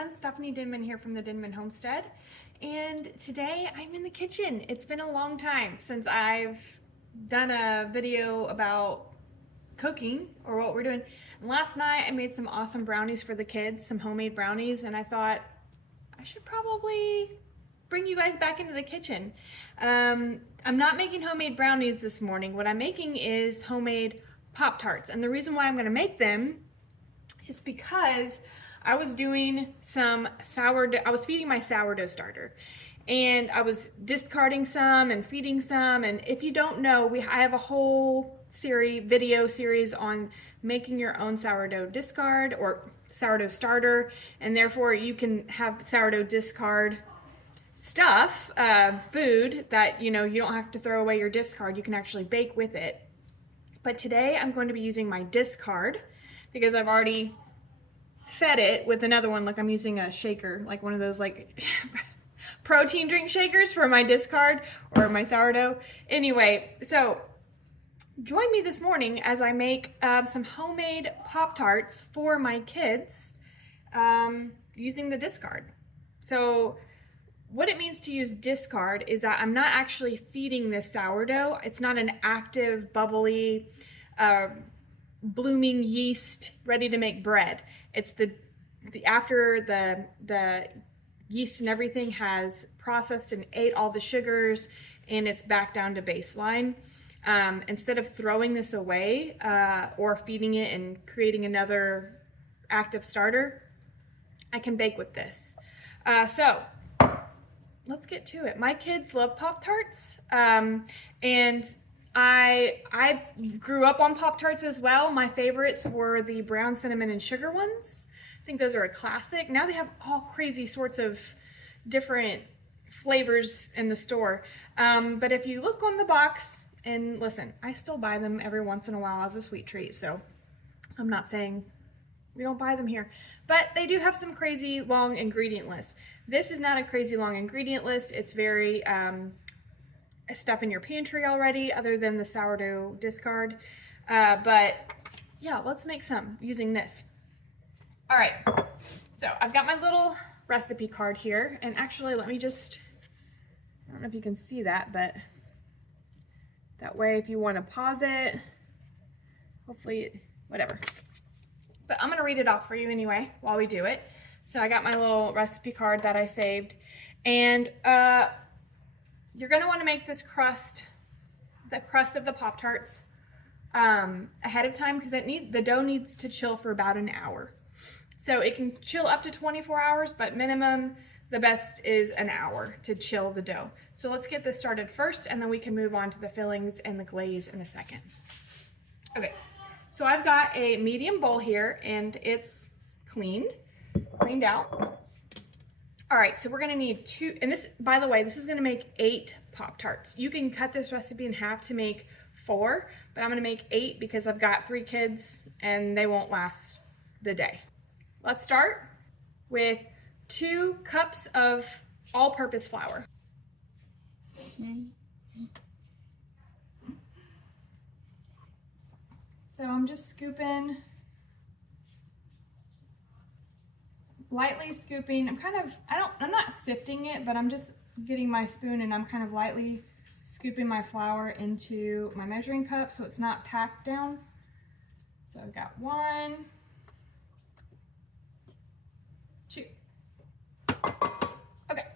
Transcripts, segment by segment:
everyone, Stephanie Denman here from the Denman Homestead, and today I'm in the kitchen. It's been a long time since I've done a video about cooking or what we're doing. And last night I made some awesome brownies for the kids, some homemade brownies, and I thought I should probably bring you guys back into the kitchen. I'm not making homemade brownies this morning. What I'm making is homemade Pop-Tarts, and the reason why I'm going to make them is because I was doing some sourdough. I was feeding my sourdough starter, and I was discarding some and feeding some. And if you don't know, I have a whole video series on making your own sourdough discard or sourdough starter, and therefore you can have sourdough discard stuff, food that you don't have to throw away your discard. You can actually bake with it. But today I'm going to be using my discard because I've already fed it with another one. Like, I'm using a shaker, like one of those like protein drink shakers for my discard or my sourdough. Anyway, so join me this morning as I make some homemade Pop-Tarts for my kids using the discard. So what it means to use discard is that I'm not actually feeding this sourdough. It's not an active, bubbly, blooming yeast ready to make bread. It's after the yeast and everything has processed and ate all the sugars and it's back down to baseline. Instead of throwing this away or feeding it and creating another active starter, I can bake with this. So let's get to it. My kids love Pop-Tarts, and I grew up on Pop-Tarts as well. My favorites were the brown cinnamon and sugar ones. I think those are a classic. Now they have all crazy sorts of different flavors in the store. But if you look on the box, and listen, I still buy them every once in a while as a sweet treat, so I'm not saying we don't buy them here. But they do have some crazy long ingredient lists. This is not a crazy long ingredient list. It's very stuff in your pantry already other than the sourdough discard. But yeah, let's make some using this. All right, so I've got my little recipe card here, and actually let me just, I don't know if you can see that, but that way if you want to pause it, hopefully, whatever. But I'm gonna read it off for you anyway while we do it. So I got my little recipe card that I saved, and you're gonna want to make this crust, the crust of the Pop-Tarts, ahead of time because the dough needs to chill for about an hour. So it can chill up to 24 hours, but minimum, the best is an hour to chill the dough. So let's get this started first, and then we can move on to the fillings and the glaze in a second. Okay, so I've got a medium bowl here, and it's cleaned out. All right, so we're gonna need two, and this, by the way, this is gonna make 8 Pop-Tarts. You can cut this recipe in half to make 4, but I'm gonna make 8 because I've got 3 kids and they won't last the day. Let's start with 2 cups of all-purpose flour. So I'm just scooping, lightly scooping. I'm not sifting it, but I'm just getting my spoon and I'm kind of lightly scooping my flour into my measuring cup so it's not packed down. So I've got 1, 2. Okay.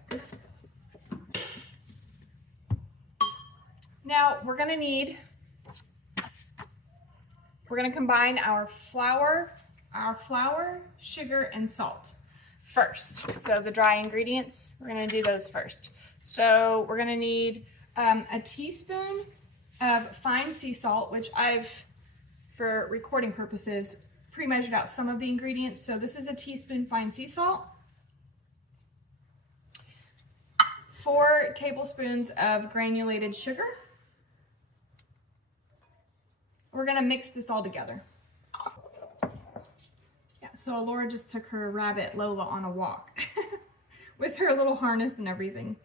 Now we're gonna combine our flour, sugar, and salt first. So the dry ingredients, we're gonna do those first. So we're gonna need a teaspoon of fine sea salt, which I've, for recording purposes, pre-measured out some of the ingredients. So this is a teaspoon fine sea salt, 4 tablespoons of granulated sugar. We're gonna mix this all together. Yeah, so Laura just took her rabbit Lola on a walk with her little harness and everything.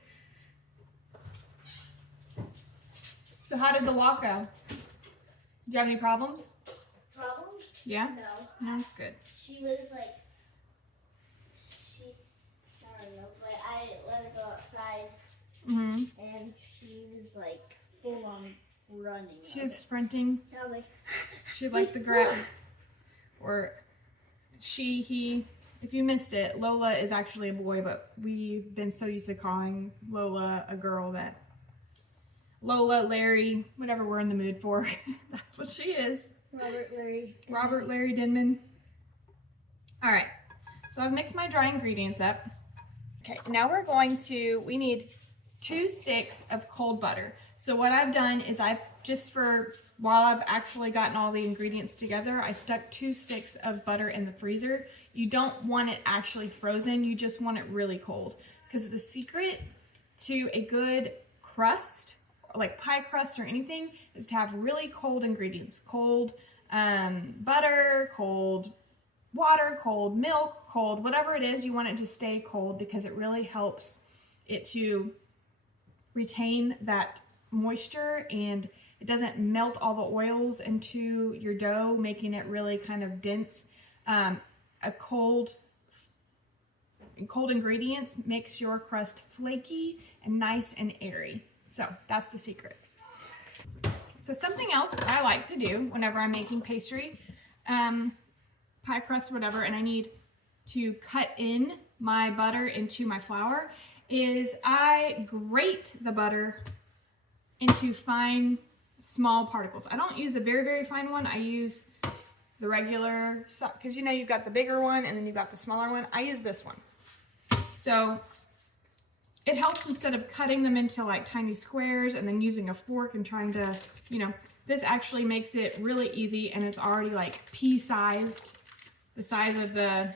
So how did the walk go? Did you have any problems? Problems? Yeah? No. No? Good. She was like, she but I let her go outside, and she was like full on running. She was sprinting. I was like, She liked the grass. Or she, he. If you missed it, Lola is actually a boy, but we've been so used to calling Lola a girl that Lola, Larry, whatever we're in the mood for, that's what she is. Robert, Larry. Robert, Larry, Denman. All right, so I've mixed my dry ingredients up. Okay, now we need 2 sticks of cold butter. So what I've done is while I've actually gotten all the ingredients together, I stuck 2 sticks of butter in the freezer. You don't want it actually frozen, you just want it really cold. Because the secret to a good crust, like pie crust or anything, is to have really cold ingredients. Cold butter, cold water, cold milk, cold whatever it is, you want it to stay cold because it really helps it to retain that moisture and it doesn't melt all the oils into your dough, making it really kind of dense. Cold ingredients makes your crust flaky and nice and airy. So that's the secret. So something else that I like to do whenever I'm making pastry, pie crust, whatever, and I need to cut in my butter into my flour, is I grate the butter into fine, small particles. I don't use the very, very fine one. I use the regular, because you know you've got the bigger one and then you've got the smaller one. I use this one. So it helps instead of cutting them into like tiny squares and then using a fork and trying to, this actually makes it really easy and it's already like pea-sized, the size of the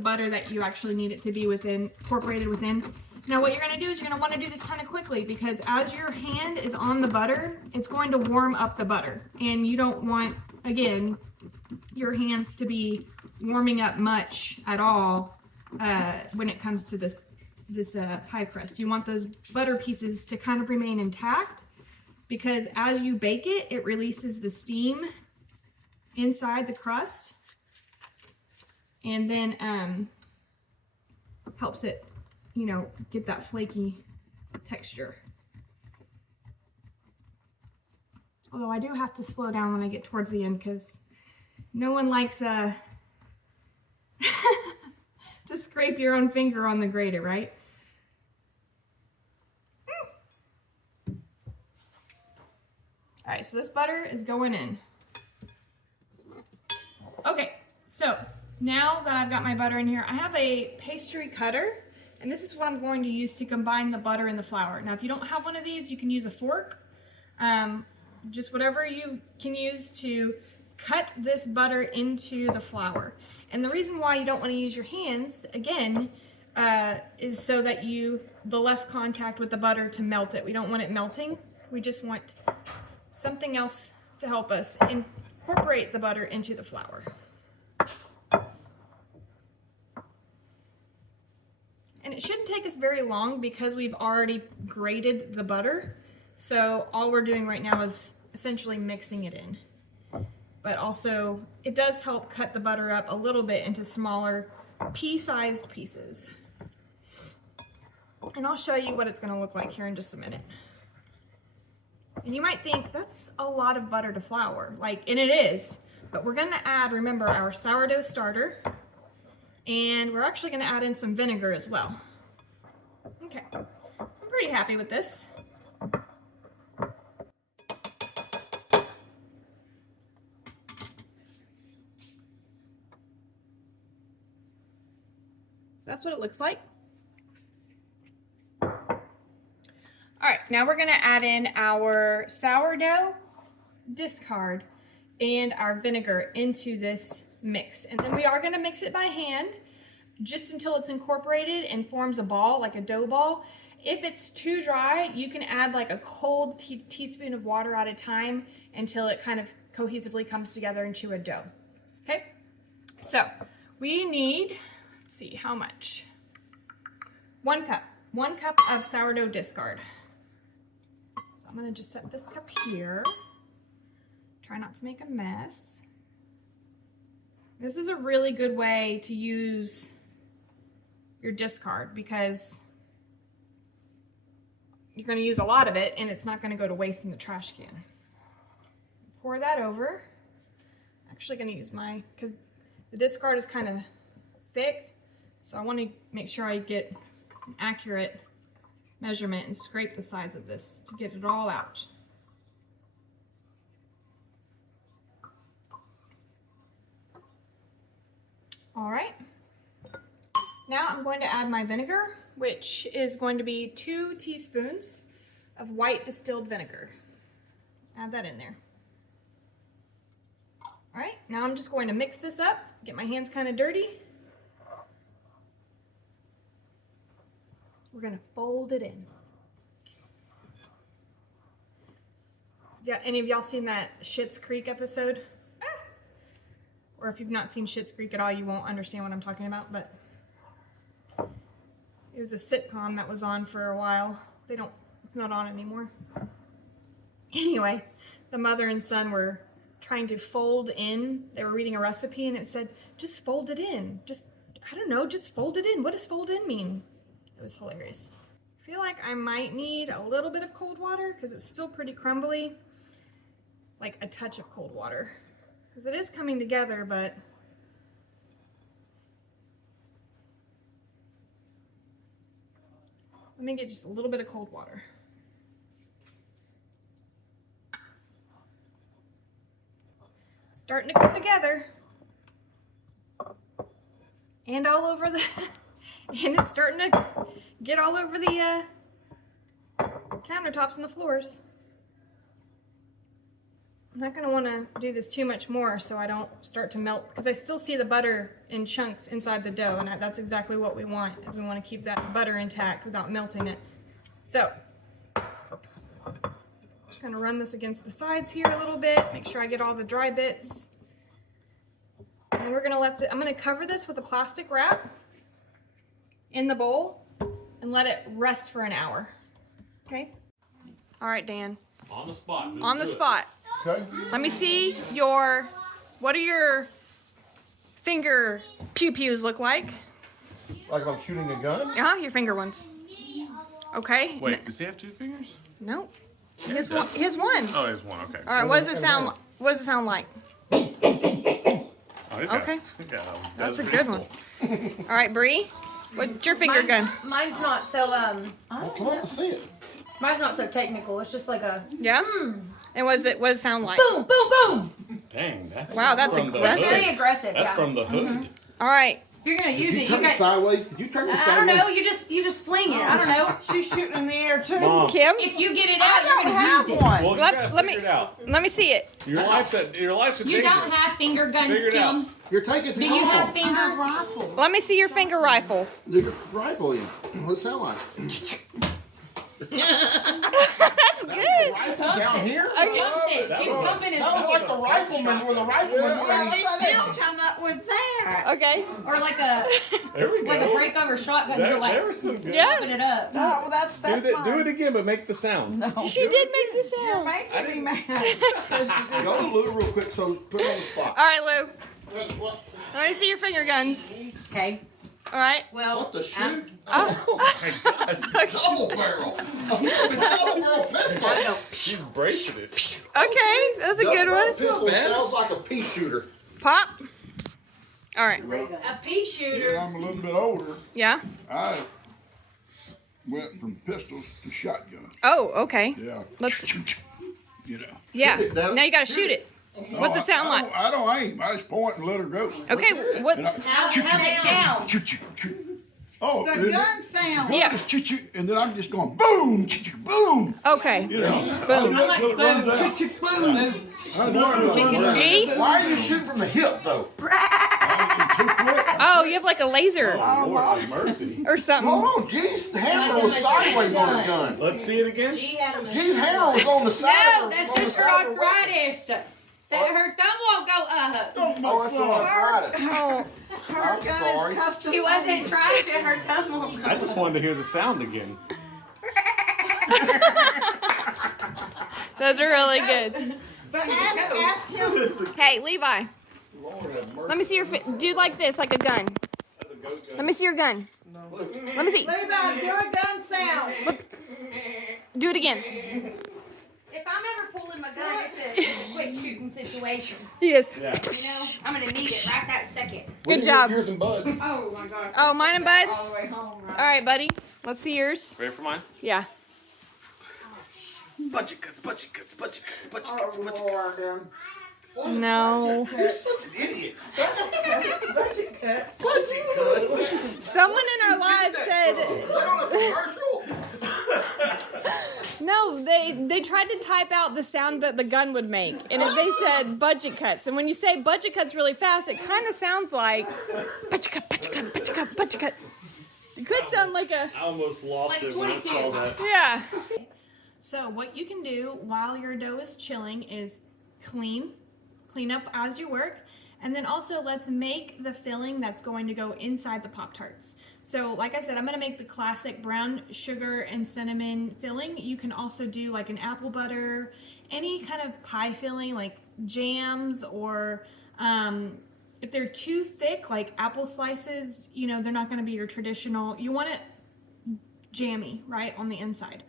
butter that you actually need it to be incorporated within. Now what you're going to do is you're going to want to do this kind of quickly because as your hand is on the butter, it's going to warm up the butter. And you don't want, again, your hands to be warming up much at all when it comes to this pie crust. You want those butter pieces to kind of remain intact because as you bake it, it releases the steam inside the crust and then helps it, get that flaky texture. Although I do have to slow down when I get towards the end because no one likes to scrape your own finger on the grater, right? All right, so this butter is going in. Okay, so now that I've got my butter in here, I have a pastry cutter, and this is what I'm going to use to combine the butter and the flour. Now, if you don't have one of these, you can use a fork, just whatever you can use to cut this butter into the flour. And the reason why you don't want to use your hands, again, is so that the less contact with the butter to melt it. We don't want it melting. We just want something else to help us incorporate the butter into the flour. And it shouldn't take us very long because we've already grated the butter. So all we're doing right now is essentially mixing it in. But also, it does help cut the butter up a little bit into smaller pea-sized pieces. And I'll show you what it's going to look like here in just a minute. And you might think, that's a lot of butter to flour. And it is. But we're going to add, remember, our sourdough starter. And we're actually going to add in some vinegar as well. Okay, I'm pretty happy with this. So that's what it looks like. All right, now we're going to add in our sourdough discard and our vinegar into this mix. And then we are going to mix it by hand just until it's incorporated and forms a ball, like a dough ball. If it's too dry, you can add like a cold teaspoon of water at a time until it kind of cohesively comes together into a dough. Okay, so we need, let's see, how much? 1 cup. 1 cup of sourdough discard. So I'm going to just set this cup here. Try not to make a mess. This is a really good way to use your discard, because you're going to use a lot of it and it's not going to go to waste in the trash can. Pour that over. Actually going to use because the discard is kind of thick, so I want to make sure I get an accurate measurement and scrape the sides of this to get it all out. All right. Now I'm going to add my vinegar, which is going to be 2 teaspoons of white distilled vinegar. Add that in there. All right, now I'm just going to mix this up, get my hands kind of dirty. We're gonna fold it in. Yeah, any of y'all seen that Schitt's Creek episode? Or if you've not seen Schitt's Creek at all, you won't understand what I'm talking about, but it was a sitcom that was on for a while. It's not on anymore. Anyway, the mother and son were trying to fold in. They were reading a recipe and it said, just fold it in. Just fold it in. What does fold in mean? It was hilarious. I feel like I might need a little bit of cold water because it's still pretty crumbly. Like a touch of cold water. Because it is coming together, but let me get just a little bit of cold water. Starting to come together. And all over the, and it's starting to get all over the countertops and the floors. I'm not gonna wanna do this too much more so I don't start to melt, because I still see the butter in chunks inside the dough, and that's exactly what we want, is we wanna keep that butter intact without melting it. So, just gonna run this against the sides here a little bit, make sure I get all the dry bits. And we're gonna I'm gonna cover this with a plastic wrap in the bowl and let it rest for an hour, okay? All right, Dan. On the spot. On the spot. Okay. Let me see what do your finger pew-pews look like? Like I'm shooting a gun? Yeah, your finger ones. Okay. Wait, does he have 2 fingers? No. He has one. He has one. Oh, he has 1, okay. All right, what does it sound like? What does it sound like? Oh, he's got- Okay. he's got That's a good one. All right, Bree, what's your finger gun? Mine's not so Well, come on, see it. mine's not so technical. It's just like a Yeah? And what does it sound like? boom, boom, boom. Dang, that's Wow, that's from the aggressive. hood. Very aggressive. That's Yeah. from the hood. All right. If you're gonna use Did you it, turn you it got. sideways? Did you turn it I sideways? don't know. You just fling it. I don't know. She's shooting in the air too. Mom, Kim, If you get it I out, you're don't gonna have use it. one. well, you Let- gotta let figure me- it out. let me see it. Your life's a You danger. don't have finger guns, Figure it out. Kim. You're taking Do you have I have fingers? rifle. Let me see your finger rifle. Your rifle in. What does it sound like? That's good. Rifle down here? Pumps it. She's pumping it. That was like the rifleman where the rifleman Well, was. they still come up with that. Okay. Or like a There we go. breakover shotgun. You're There like was some good. Yeah. pumping it up. Oh, well, that's Do it again, but make the sound. No. She did make the You're sound. making me mad. Go to Lou real quick, so put it on the spot. All right, Lou. Let me see your finger guns. Okay. All right. Well. What the shoot? Oh. Double barrel. Double barrel pistol. She's bracing it. Okay, that's a Double good barrel one. pistol sounds like a pea shooter. Pop. All right. A pea shooter. I'm a little bit older. Yeah. I went from pistols to shotgun. Oh, okay. Yeah. Let's. You know. Yeah. Shoot it, Dad. Now you gotta shoot it. What's it sound like? I don't aim. I just point and let her go. Okay. What? And I, How's it sound? choo, choo, choo. Oh, The and then- gun sound. Yeah. choo, choo, and then I'm just going boom, choo, choo, boom. Okay. You know. Boom. I do it till it runs out. I do it till it runs out. G. Why are you shooting from the hip, though? I'm too quick. Oh, you have like a laser Lord have mercy. or something. Hold on, G's hammer was sideways on the gun. Let's see it again. She had a G's hammer was on the side. No, that's just for arthritis. That her thumb won't go up. Oh, that's for arthritis. Oh. Her I'm gun sorry. is custom. She wasn't trying to. Her thumb won't go I just wanted to hear the sound again. Those are really good. But ask him. Hey, Levi. Lord have mercy. Let me see your. Do like this, like a gun. Let me see your gun. Let me see. Levi, do a gun sound. Do it again. If I'm ever pulling my gun, it's a quick shooting situation. He is. Yeah. You know, I'm gonna need it right that second. Good job. Yours and Bud's. Oh my god. Oh, mine and All Bud's? the way home, right? All right, buddy. Let's see yours. Ready for mine? Yeah. Budget cuts, budget cuts, budget cuts, budget Oh, cuts, budget cuts. Lord. No. You're such an idiot. Budget cuts. Budget cuts. Someone in our lives Is said that on a commercial? no. They tried to type out the sound that the gun would make, and if they said budget cuts, and when you say budget cuts really fast, it kind of sounds like budget cut, budget cut, budget cut, budget cut. It could sound like a I almost lost Like it when I 22. saw that. yeah. So what you can do while your dough is chilling is clean up as you work, and then also let's make the filling that's going to go inside the Pop-Tarts. So like I said, I'm gonna make the classic brown sugar and cinnamon filling. You can also do like an apple butter, any kind of pie filling like jams, or if they're too thick like apple slices, you know, they're not gonna be your traditional. You want it jammy, right, on the inside.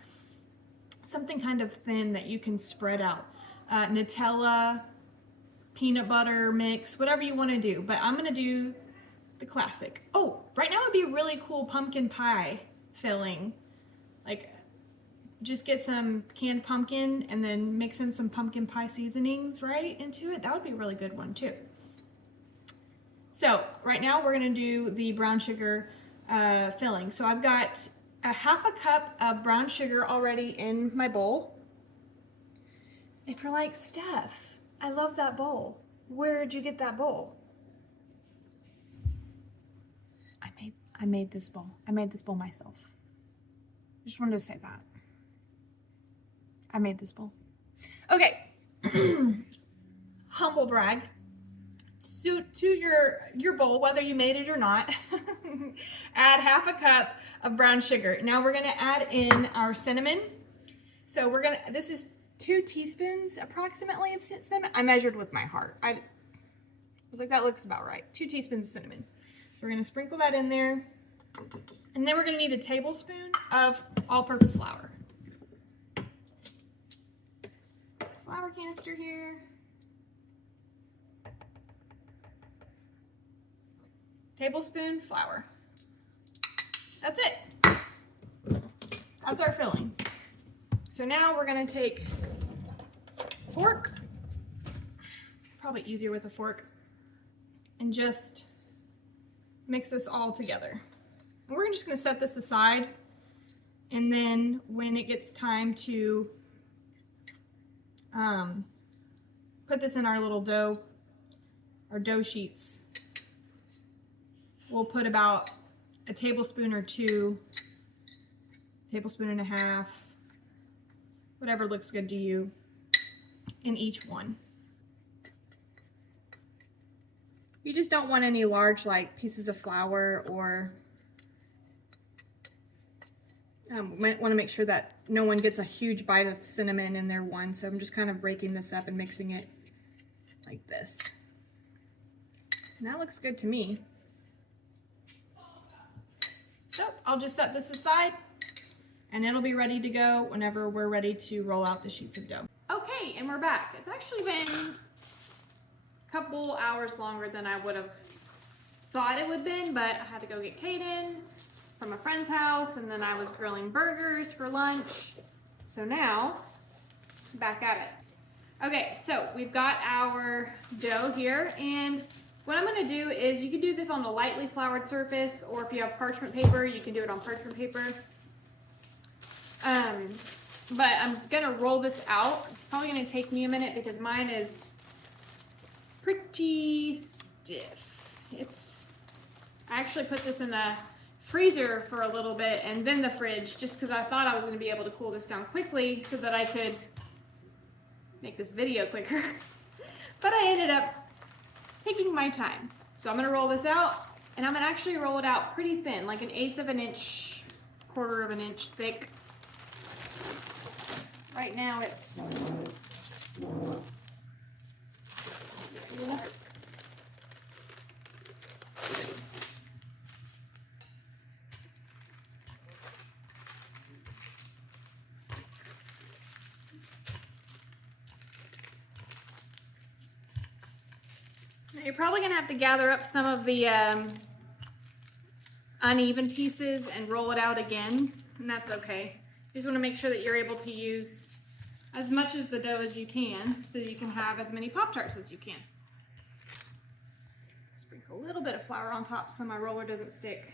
Something kind of thin that you can spread out. Nutella, peanut butter mix, whatever you want to do. But I'm going to do the classic. Oh, right now would be a really cool pumpkin pie filling. Like, just get some canned pumpkin and then mix in some pumpkin pie seasonings right into it. That would be a really good one too. So right now we're going to do the brown sugar filling. So I've got a half a cup of brown sugar already in my bowl. If you're like, Steph, I love that bowl. Where did you get that bowl? I made this bowl. I made this bowl myself. Just wanted to say that. I made this bowl. Okay. Humble brag. To your bowl, whether you made it or not, add half a cup of brown sugar. Now we're gonna add in our cinnamon. So this is 2 teaspoons approximately of cinnamon. I measured with my heart. I was like, that looks about right. 2 teaspoons of cinnamon. So we're gonna sprinkle that in there. And then we're gonna need a tablespoon of all-purpose flour. Flour canister here. Tablespoon flour. That's it. That's our filling. So now we're gonna take a fork, probably easier with a fork, and just mix this all together. And we're just gonna set this aside, and then when it gets time to put this in our little dough, our dough sheets, we'll put about a tablespoon or 2, tablespoon and a half, whatever looks good to you, in each one. You just don't want any large like pieces of flour, or want to make sure that no one gets a huge bite of cinnamon in their one. So I'm just kind of breaking this up and mixing it like this. And that looks good to me. So I'll just set this aside, and it'll be ready to go whenever we're ready to roll out the sheets of dough. Okay, and we're back. It's actually been a couple hours longer than I would have thought it would have been, but I had to go get Kaden from a friend's house, and then I was grilling burgers for lunch. So now, back at it. Okay, so we've got our dough here, and what I'm gonna do is, you can do this on a lightly floured surface, or if you have parchment paper, you can do it on parchment paper. But I'm gonna roll this out. It's probably gonna take me a minute because mine is pretty stiff. I actually put this in the freezer for a little bit and then the fridge, just because I thought I was gonna be able to cool this down quickly so that I could make this video quicker. But I ended up taking my time. So I'm gonna roll this out, and I'm gonna actually roll it out pretty thin, like 1/8 of an inch, 1/4 of an inch thick. Right now it's Now you're probably gonna have to gather up some of the uneven pieces and roll it out again, and that's okay. You just wanna make sure that you're able to use as much as the dough as you can so you can have as many Pop-Tarts as you can. Sprinkle a little bit of flour on top so my roller doesn't stick.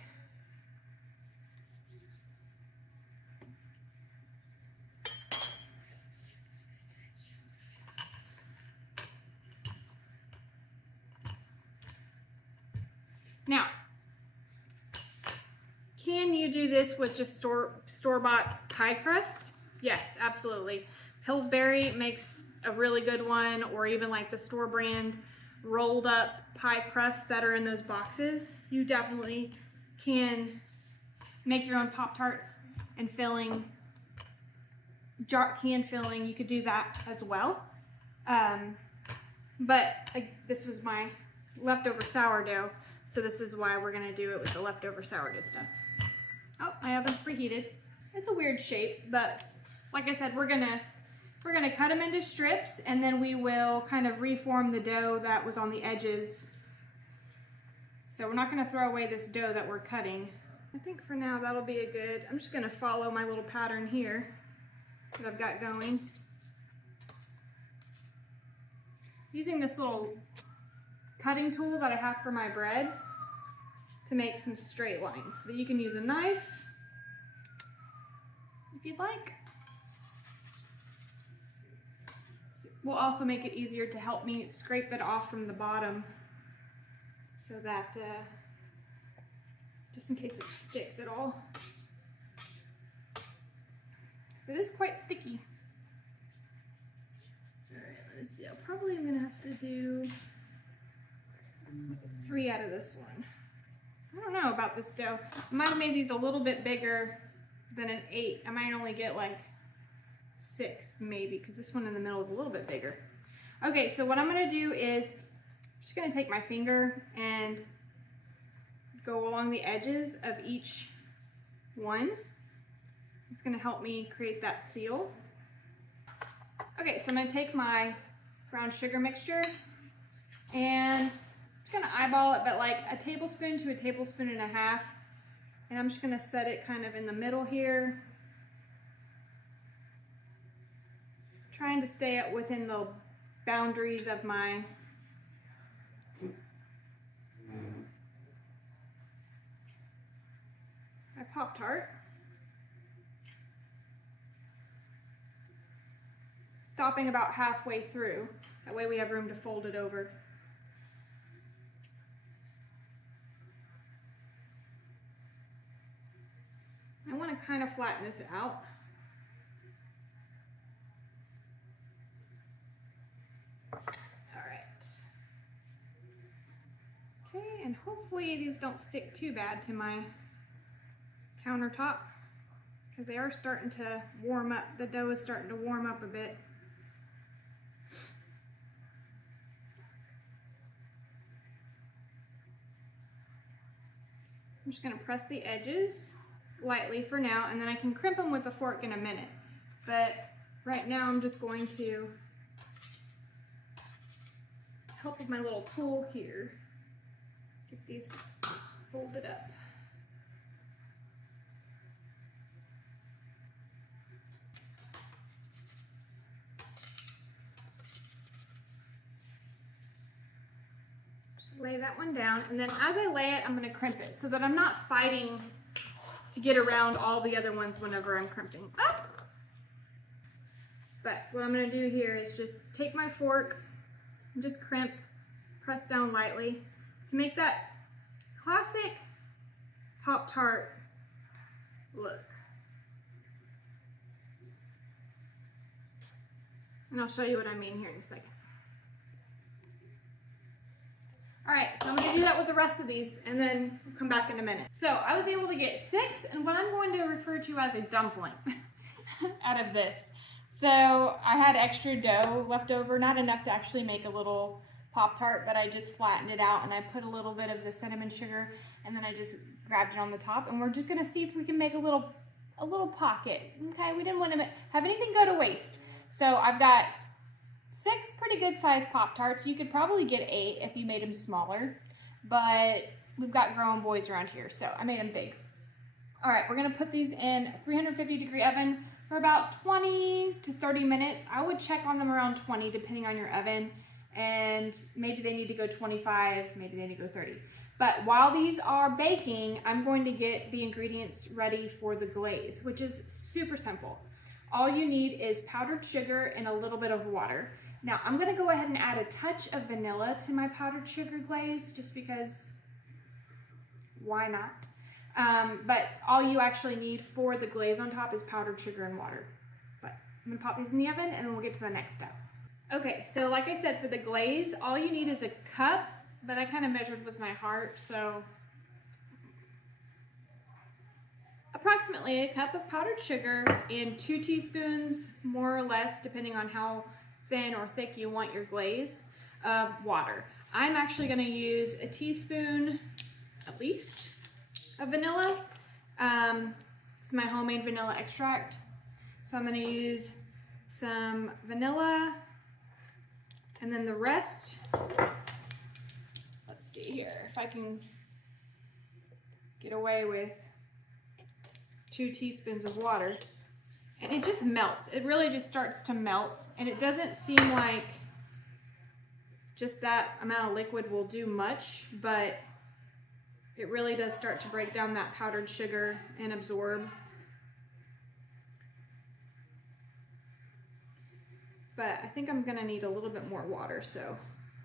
Now, can you do this with just store-bought pie crust? Yes, absolutely. Pillsbury makes a really good one, or even like the store brand rolled up pie crusts that are in those boxes. You definitely can make your own Pop-Tarts and filling, can filling. You could do that as well. But this was my leftover sourdough, so this is why we're gonna do it with the leftover sourdough stuff. Oh, my oven's preheated. It's a weird shape, but like I said, we're gonna cut them into strips, and then we will kind of reform the dough that was on the edges. So we're not gonna throw away this dough that we're cutting. I think for now that'll be a good, I'm just gonna follow my little pattern here that I've got going. Using this little cutting tool that I have for my bread to make some straight lines. So you can use a knife if you'd like. Will also make it easier to help me scrape it off from the bottom so that just in case it sticks at all. So it is quite sticky. All right, let's see. I probably am gonna have to do 3 out of this one. I don't know about this dough. I might have made these a little bit bigger than an 8. I might only get like 6 maybe, because this one in the middle is a little bit bigger. Okay, so what I'm gonna do is I'm just gonna take my finger and go along the edges of each one. It's gonna help me create that seal. Okay, so I'm gonna take my brown sugar mixture and I'm gonna eyeball it, but like a tablespoon to a tablespoon and a half. And I'm just gonna set it kind of in the middle here. Trying to stay within the boundaries of my Pop-Tart. Stopping about halfway through. That way we have room to fold it over. I want to kind of flatten this out. Okay, and hopefully these don't stick too bad to my countertop because they are starting to warm up. The dough is starting to warm up a bit. I'm just going to press the edges lightly for now, and then I can crimp them with a fork in a minute. But right now I'm just going to help with my little tool here. Get these folded up. Just lay that one down, and then as I lay it, I'm going to crimp it so that I'm not fighting to get around all the other ones whenever I'm crimping. Ah! But what I'm going to do here is just take my fork and just crimp, press down lightly to make that classic Pop-Tart look. And I'll show you what I mean here in a second. All right, so I'm gonna do that with the rest of these and then we'll come back in a minute. So I was able to get 6 and what I'm going to refer to as a dumpling out of this. So I had extra dough left over, not enough to actually make a little Pop-Tart, but I just flattened it out and I put a little bit of the cinnamon sugar and then I just grabbed it on the top, and we're just gonna see if we can make a little pocket. Okay, we didn't want to have anything go to waste. So I've got 6 pretty good sized Pop-Tarts. You could probably get 8 if you made them smaller, but we've got growing boys around here, so I made them big. All right, we're gonna put these in a 350-degree oven for about 20 to 30 minutes. I would check on them around 20 depending on your oven, and maybe they need to go 25, maybe they need to go 30. But while these are baking, I'm going to get the ingredients ready for the glaze, which is super simple. All you need is powdered sugar and a little bit of water. Now I'm gonna go ahead and add a touch of vanilla to my powdered sugar glaze just because, why not? But all you actually need for the glaze on top is powdered sugar and water. But I'm gonna pop these in the oven and then we'll get to the next step. Okay, so like I said, for the glaze, all you need is a cup, but I kind of measured with my heart, so approximately a cup of powdered sugar and 2 teaspoons, more or less, depending on how thin or thick you want your glaze, of water. I'm actually gonna use a teaspoon, at least, of vanilla. It's my homemade vanilla extract. So I'm gonna use some vanilla, and then the rest, let's see here, if I can get away with 2 teaspoons of water. And it just melts. It really just starts to melt, and it doesn't seem like just that amount of liquid will do much, but it really does start to break down that powdered sugar and absorb. But I think I'm gonna need a little bit more water, so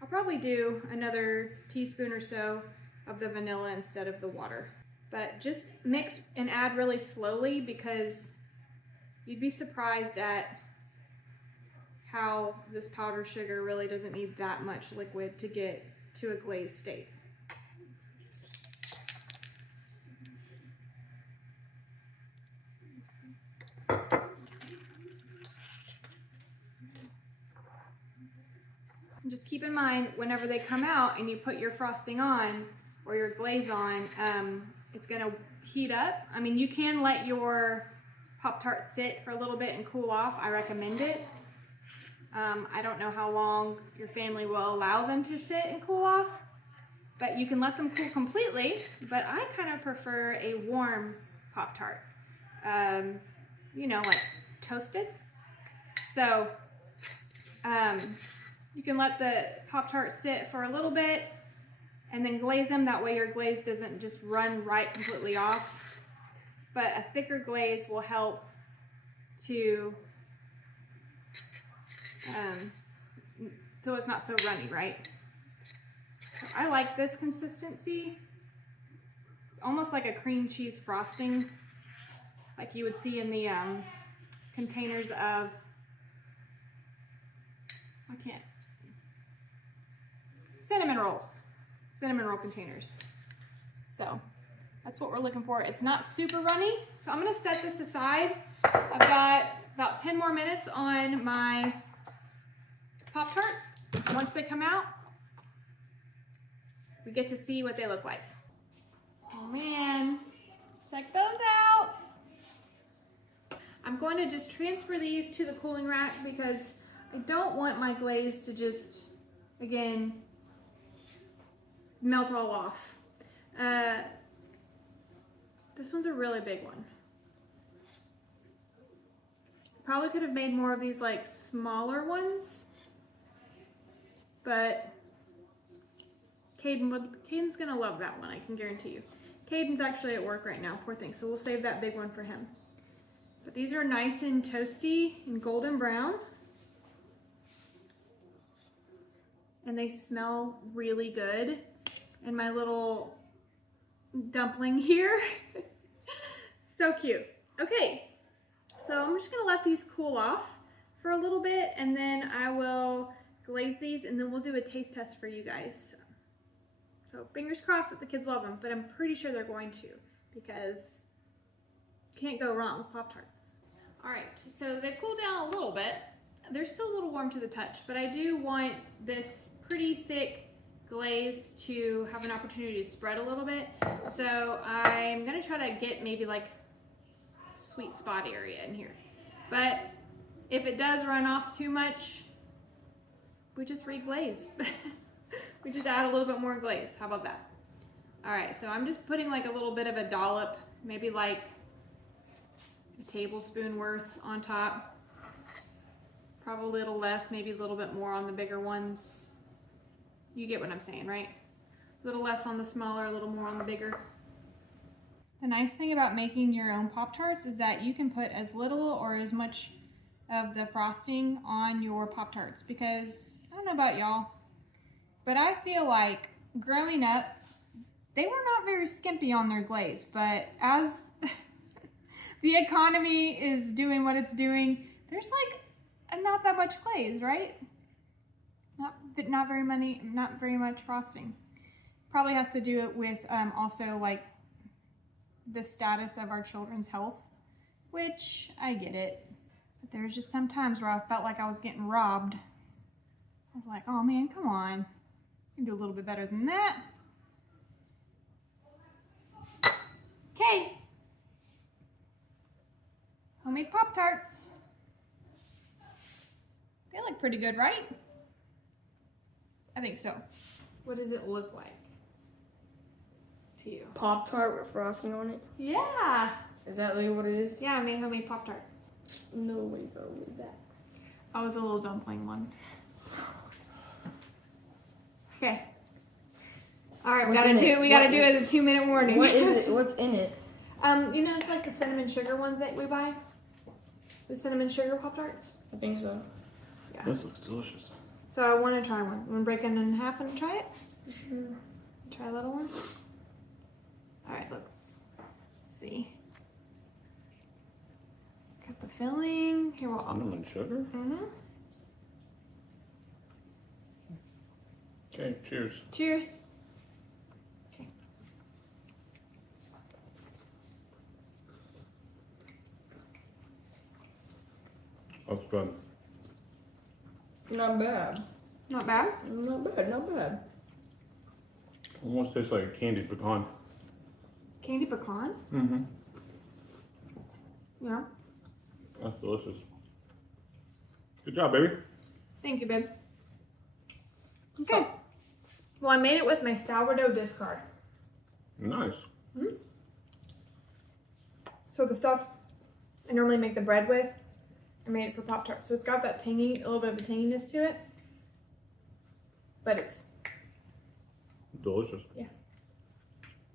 I'll probably do another teaspoon or so of the vanilla instead of the water. But just mix and add really slowly because you'd be surprised at how this powdered sugar really doesn't need that much liquid to get to a glazed state. Just keep in mind, whenever they come out and you put your frosting on or your glaze on, it's gonna heat up. I mean, you can let your Pop-Tart sit for a little bit and cool off. I recommend it. I don't know how long your family will allow them to sit and cool off, but you can let them cool completely, but I kind of prefer a warm Pop-Tart. You know, like toasted. So, you can let the Pop-Tart sit for a little bit and then glaze them. That way your glaze doesn't just run right completely off. But a thicker glaze will help to, so it's not so runny, right? So I like this consistency. It's almost like a cream cheese frosting, like you would see in the containers of, cinnamon roll containers. So that's what we're looking for. It's not super runny, so I'm gonna set this aside. I've got about 10 more minutes on my Pop-Tarts. Once they come out, we get to see what they look like. Oh man, check those out. I'm going to just transfer these to the cooling rack because I don't want my glaze to just, again, melt all off. This one's a really big one. Probably could have made more of these like smaller ones, but Caden's gonna love that one, I can guarantee you. Caden's actually at work right now, poor thing, so we'll save that big one for him. But these are nice and toasty and golden brown. And they smell really good. And my little dumpling here. So cute. Okay, so I'm just gonna let these cool off for a little bit and then I will glaze these and then we'll do a taste test for you guys. So fingers crossed that the kids love them, but I'm pretty sure they're going to because you can't go wrong with Pop-Tarts. All right, so they've cooled down a little bit. They're still a little warm to the touch, but I do want this pretty thick glaze to have an opportunity to spread a little bit. So I'm gonna try to get maybe like sweet spot area in here. But if it does run off too much, we just reglaze. We just add a little bit more glaze. How about that? All right, so I'm just putting like a little bit of a dollop, maybe like a tablespoon worth on top. Probably a little less, maybe a little bit more on the bigger ones. You get what I'm saying, right? A little less on the smaller, a little more on the bigger. The nice thing about making your own Pop-Tarts is that you can put as little or as much of the frosting on your Pop-Tarts, because I don't know about y'all, but I feel like growing up, they were not very skimpy on their glaze, but as the economy is doing what it's doing, there's like not that much glaze, right? Not very much frosting. Probably has to do it with also like the status of our children's health, which I get it. But there's just some times where I felt like I was getting robbed. I was like, oh man, come on. You can do a little bit better than that. Okay. Homemade Pop-Tarts. They look pretty good, right? I think so. What does it look like to you? Pop-Tart with frosting on it? Yeah. Is that really what it is? Yeah, I made homemade Pop-Tarts. No way, bro. What is that? I was a little dumpling one. Okay. All right, we What's in it? gotta do it as a 2-minute warning. What is it? What's in it? You know, it's like the cinnamon sugar ones that we buy. The cinnamon sugar Pop-Tarts. I think so. Yeah. This looks delicious. So I want to try one. I'm gonna break it in half and try it. Try a little one. All right, let's see. Got the filling. Here we'll. Cinnamon sugar? Mm-hmm. Okay, cheers. Cheers. Okay. That's good. Not bad. Not bad. Not bad. Not bad. Almost tastes like a candy pecan. Candy pecan. Mm-hmm. Yeah. That's delicious. Good job, baby. Thank you, babe. Okay. Well, I made it with my sourdough discard. Nice. So the stuff I normally make the bread with, I made it for Pop-Tarts. So it's got that tangy, a little bit of a tanginess to it. But it's Delicious.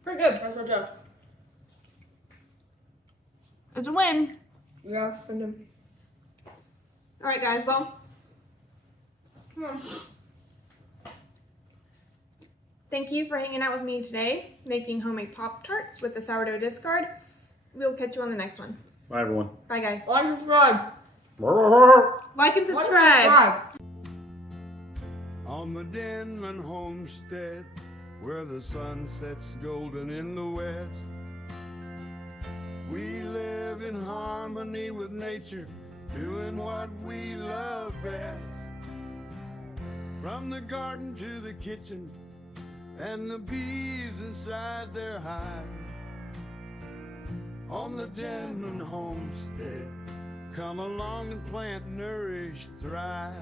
pretty good. That's what Jeff. It's a win. Yeah, for them. All right, guys. Well, come on. Thank you for hanging out with me today, making homemade Pop-Tarts with the sourdough discard. We'll catch you on the next one. Bye, everyone. Bye, guys. Like and subscribe. Like and Like and subscribe. On the Denman Homestead, where the sun sets golden in the west, we live in harmony with nature, doing what we love best. From the garden to the kitchen, and the bees inside their hive. On the Denman Homestead, come along and plant, nourish, thrive.